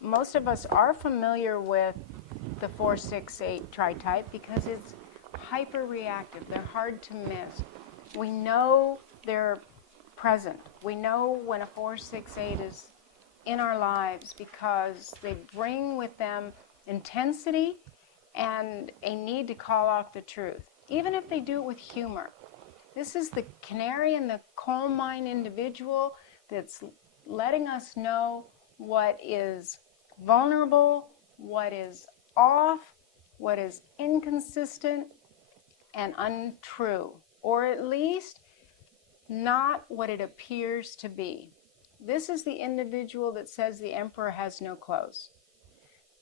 Most of us are familiar with the 4-6-8 tritype because it's hyper-reactive. They're hard to miss. We know they're present. We know when a 4-6-8 is in our lives because they bring with them intensity and a need to call out the truth, even if they do it with humor. This is the canary in the coal mine individual that's letting us know what is vulnerable, what is off, what is inconsistent and untrue, or at least not what it appears to be. This is the individual that says the emperor has no clothes.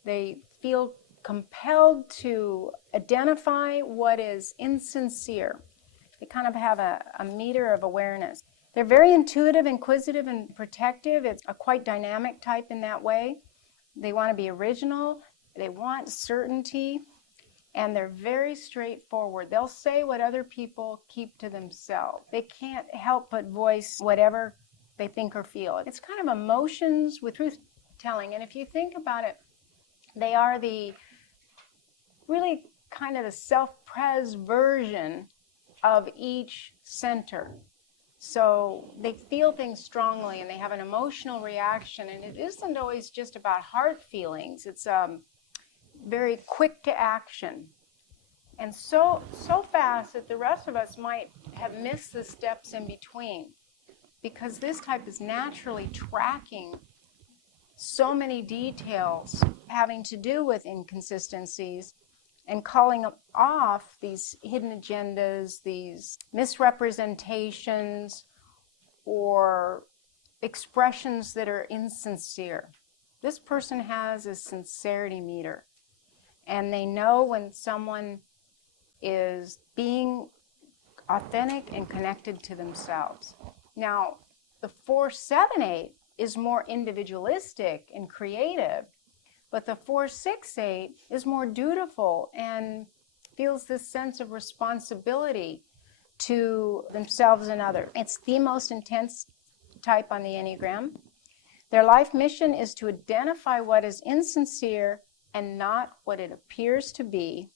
They feel compelled to identify what is insincere. They kind of have a meter of awareness. They're very intuitive, inquisitive, and protective. It's a quite dynamic type in that way. They want to be original. They want certainty. And they're very straightforward. They'll say what other people keep to themselves. They can't help but voice whatever they think or feel. It's kind of emotions with truth-telling. And if you think about it, they are the really kind of the self-pres version of each center. So they feel things strongly and they have an emotional reaction. And it isn't always just about heart feelings. It's very quick to action. And so fast that the rest of us might have missed the steps in between, because this type is naturally tracking so many details having to do with inconsistencies and calling off these hidden agendas, these misrepresentations or expressions that are insincere. This person has a sincerity meter, and they know when someone is being authentic and connected to themselves. Now, the 4-7-8 is more individualistic and creative, but the 4-6-8 is more dutiful and feels this sense of responsibility to themselves and others. It's the most intense type on the Enneagram. Their life mission is to identify what is insincere and not what it appears to be,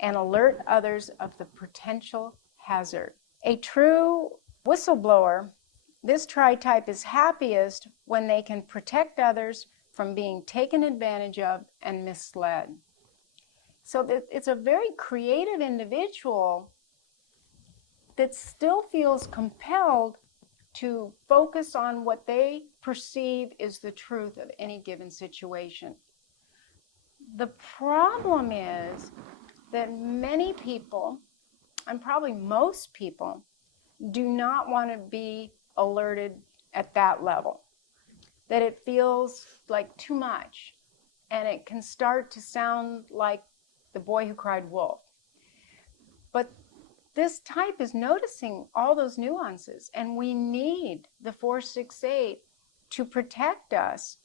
and alert others of the potential hazard. A true whistleblower, this tritype is happiest when they can protect others from being taken advantage of and misled. So it's a very creative individual that still feels compelled to focus on what they perceive is the truth of any given situation. The problem is that many people, and probably most people, do not want to be alerted at that level. That it feels like too much, and it can start to sound like the boy who cried wolf. But this type is noticing all those nuances, and we need the 4-6-8 to protect us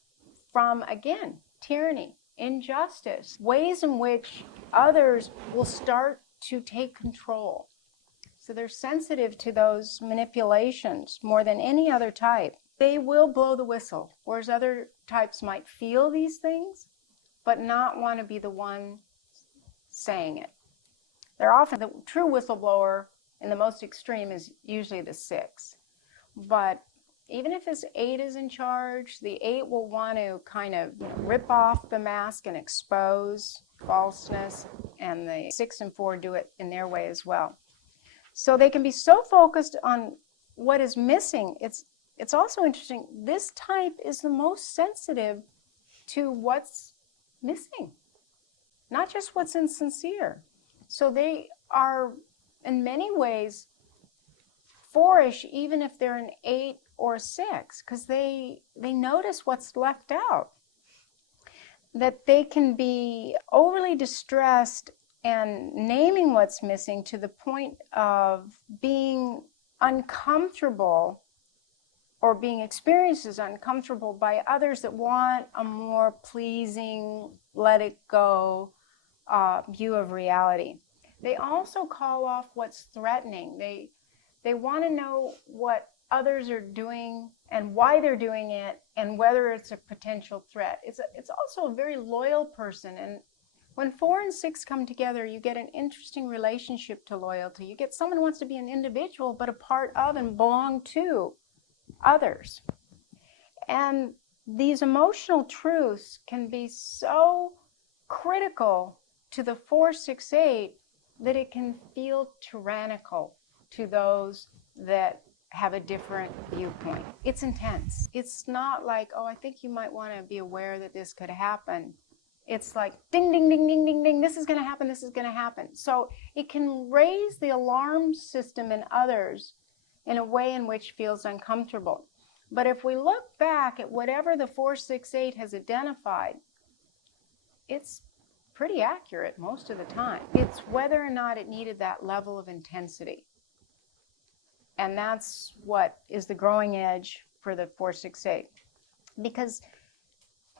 from, again, tyranny, injustice, ways in which others will start to take control. So they're sensitive to those manipulations more than any other type. They will blow the whistle, whereas other types might feel these things, but not want to be the one saying it. They're often the true whistleblower in the most extreme is usually the 6. But even if this 8 is in charge, the 8 will want to kind of rip off the mask and expose falseness, and the 6 and 4 do it in their way as well. So they can be so focused on what is missing. It's also interesting, this type is the most sensitive to what's missing, not just what's insincere. So they are, in many ways, 4-ish, even if they're an 8 or a 6, because they notice what's left out. That they can be overly distressed and naming what's missing to the point of being uncomfortable or being experienced as uncomfortable by others that want a more pleasing, let it go view of reality. They also call off what's threatening. They want to know what others are doing and why they're doing it and whether it's a potential threat. It's also a very loyal person. And when 4 and 6 come together, you get an interesting relationship to loyalty. You get someone who wants to be an individual but a part of and belong to others. And these emotional truths can be so critical to the 4-6-8 that it can feel tyrannical to those that have a different viewpoint. It's intense. It's not like, oh, I think you might want to be aware that this could happen. It's like, ding, ding, ding, ding, ding, ding, this is going to happen, this is going to happen. So it can raise the alarm system in others in a way in which feels uncomfortable. But if we look back at whatever the 4-6-8 has identified, it's pretty accurate most of the time. It's whether or not it needed that level of intensity. And that's what is the growing edge for the 4-6-8. Because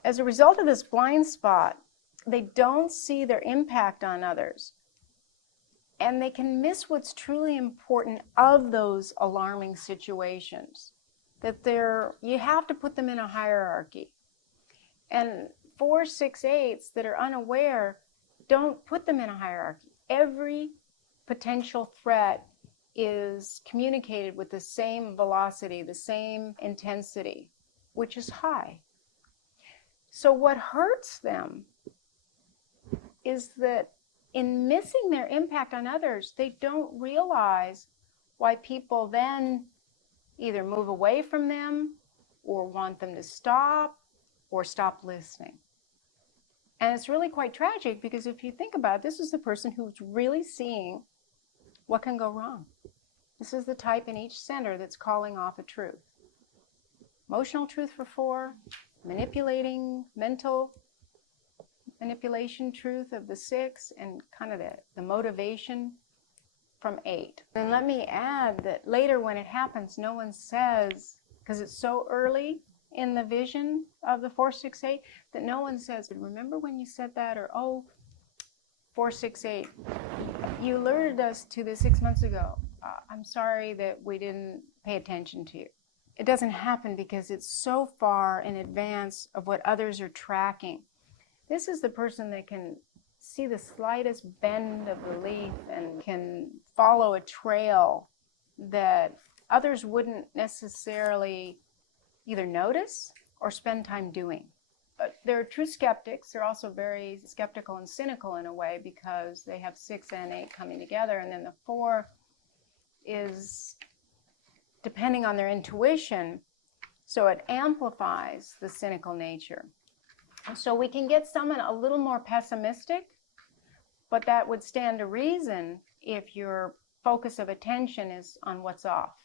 as a result of this blind spot, they don't see their impact on others. And they can miss what's truly important of those alarming situations. That you have to put them in a hierarchy. And 4-6-8s that are unaware don't put them in a hierarchy. Every potential threat is communicated with the same velocity, the same intensity, which is high. So what hurts them is that in missing their impact on others, they don't realize why people then either move away from them or want them to stop or stop listening. And it's really quite tragic because if you think about it, this is the person who's really seeing what can go wrong. This is the type in each center that's calling off a truth. Emotional truth for 4, manipulating, mental manipulation truth of the 6, and kind of the motivation from 8. And let me add that later when it happens, no one says, because it's so early in the vision of the 4-6-8, that no one says, remember when you said that, or, oh, 4-6-8, you alerted us to this 6 months ago. I'm sorry that we didn't pay attention to you. It doesn't happen because it's so far in advance of what others are tracking. This is the person that can see the slightest bend of the leaf and can follow a trail that others wouldn't necessarily either notice or spend time doing. But they're true skeptics. They're also very skeptical and cynical in a way because they have 6 and 8 coming together, and then the 4 is depending on their intuition, so it amplifies the cynical nature. So we can get someone a little more pessimistic, but that would stand to reason if your focus of attention is on what's off.